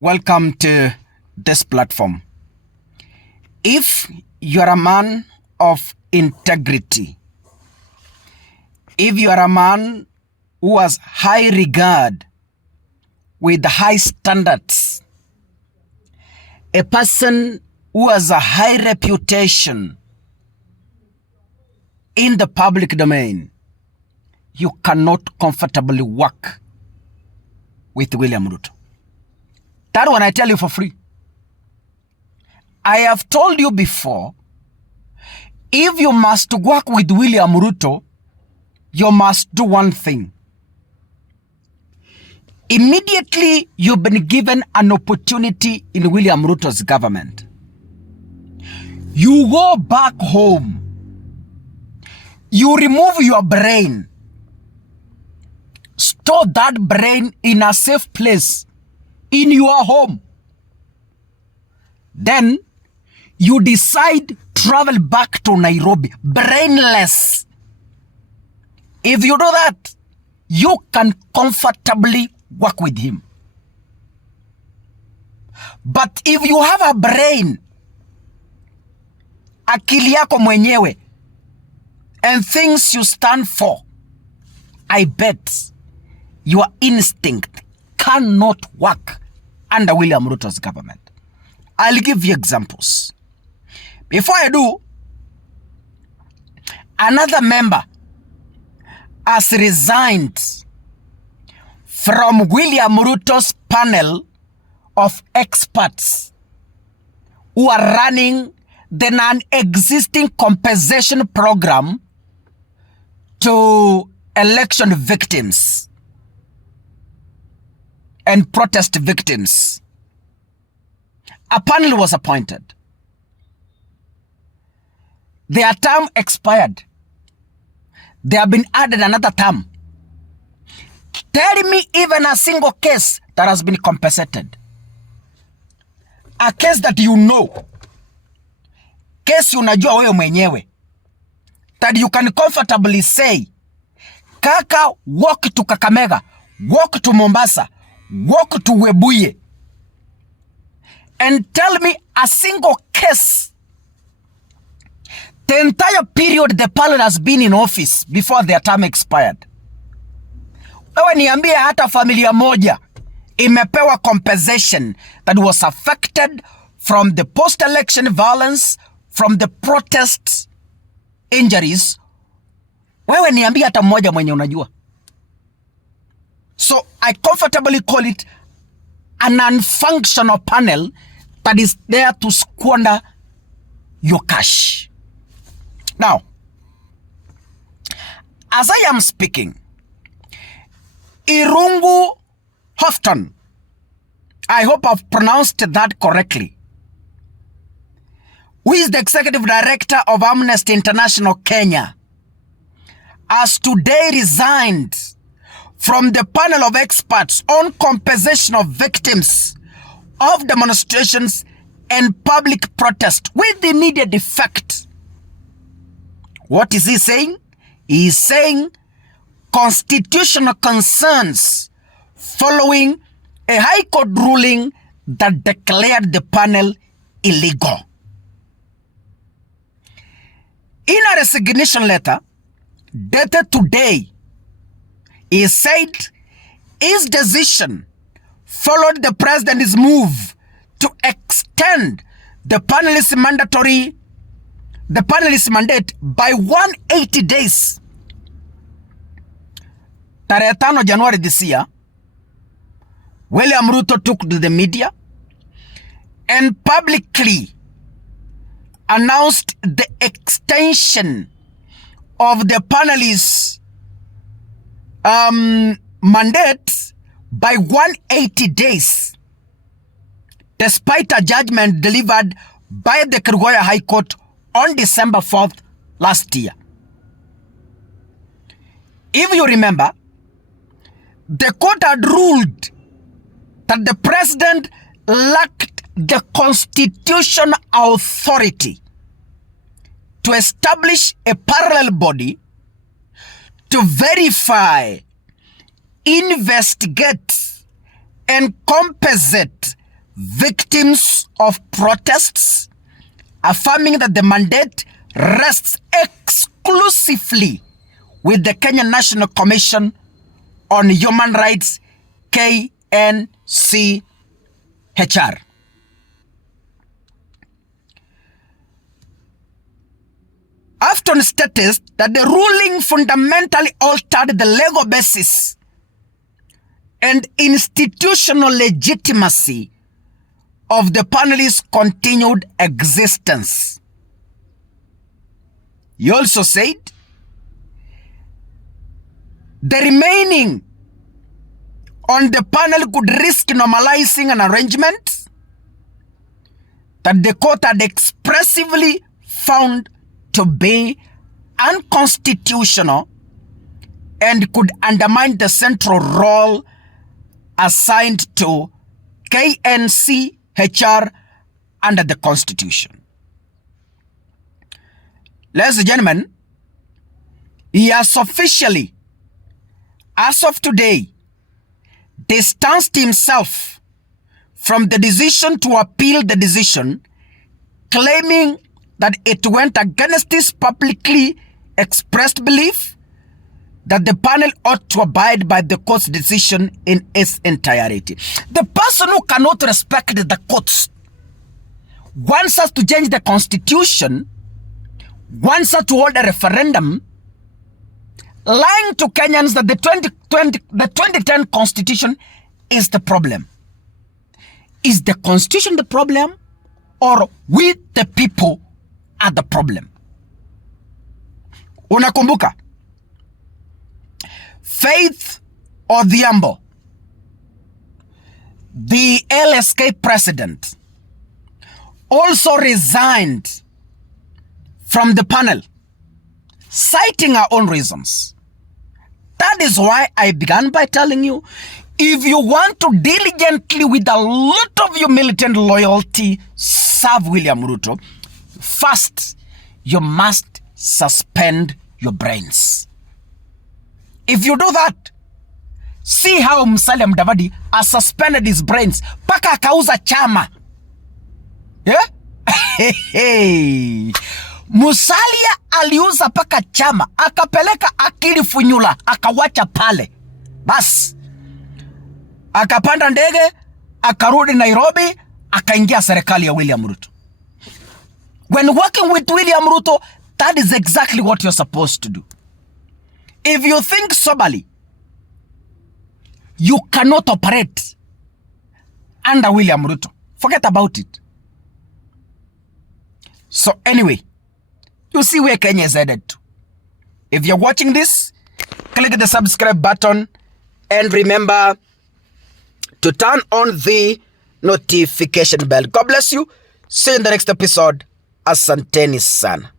Welcome to this platform. If you are a man of integrity, if you are a man who has high regard with high standards, a person who has a high reputation in the public domain, you cannot comfortably work with William Ruto. That one I tell you for free. I have told you before, if you must work with William Ruto, you must do one thing. Immediately you've been given an opportunity in William Ruto's government, you go back home, you remove your brain, store that brain in a safe place in your home. Then you decide travel back to Nairobi, brainless. If you do that, you can comfortably work with him. But if you have a brain, akili yako mwenyewe, and things you stand for, I bet your instinct cannot work under William Ruto's government. I'll give you examples. Before I do, another member has resigned from William Ruto's panel of experts who are running the non-existing compensation program to election victims and protest victims. A panel was appointed. Their term expired. They have been added another term. Tell me even a single case that has been compensated. A case that you know. Case unajua wewe mwenyewe. That you can comfortably say, kaka, walk to Kakamega, walk to Mombasa, walk to Webuye, and tell me a single case. The entire period the panel has been in office before their term expired. Wewe niambie hata familia moja imepewa compensation that was affected from the post-election violence, from the protest injuries. Wewe niambie hata mmoja mwenye unajua. So I comfortably call it a non-functional panel that is there to squander your cash. Now, as I am speaking, Irungu Houghton, I hope I've pronounced that correctly, who is the executive director of Amnesty International Kenya, has today resigned from the panel of experts on compensation of victims of demonstrations and public protest with immediate effect. What is he saying? He is saying constitutional concerns following a High Court ruling that declared the panel illegal. In a resignation letter dated today, he said his decision followed the president's move to extend the panelist mandate by 180 days. Tarehe 5 January this year, William Ruto took to the media and publicly announced the extension of the panelists' mandate by 180 days, despite a judgment delivered by the Kerugoya High Court on December 4th last year. If you remember, the court had ruled that the president lacked the constitutional authority to establish a parallel body to verify, investigate, and compensate victims of protests, affirming that the mandate rests exclusively with the Kenya National Commission on Human Rights, KNCHR. Afton stated that the ruling fundamentally altered the legal basis and institutional legitimacy of the panel's continued existence. He also said the remaining on the panel could risk normalizing an arrangement that the court had expressively found to be unconstitutional and could undermine the central role assigned to KNCHR under the Constitution. Ladies and gentlemen, he has officially, as of today, distanced himself from the decision to appeal the decision, claiming that it went against his publicly expressed belief that the panel ought to abide by the court's decision in its entirety. The person who cannot respect the courts wants us to change the constitution, wants us to hold a referendum, lying to Kenyans that the 2010 constitution is the problem. Is the constitution the problem, or we the people are the problem? Unakumbuka Faith Odhiambo, the LSK president, also resigned from the panel, citing her own reasons. That is why I began by telling you, if you want to diligently, with a lot of your militant loyalty, serve William Ruto, first, you must suspend your brains. If you do that, see how Musalia Mudavadi has suspended his brains. Paka akauza chama. Yeah? Musalia aliuza paka chama. Akapeleka akili funyula. Akawacha pale. Bas. Akapanda ndege. Akarudi Nairobi. Akaingia serikali ya William Ruto. When working with William Ruto, that is exactly what you're supposed to do. If you think soberly, you cannot operate under William Ruto. Forget about it. So anyway, you see where Kenya is headed to. If you're watching this, click the subscribe button and remember to turn on the notification bell. God bless you. See you in the next episode. Asanteni sana.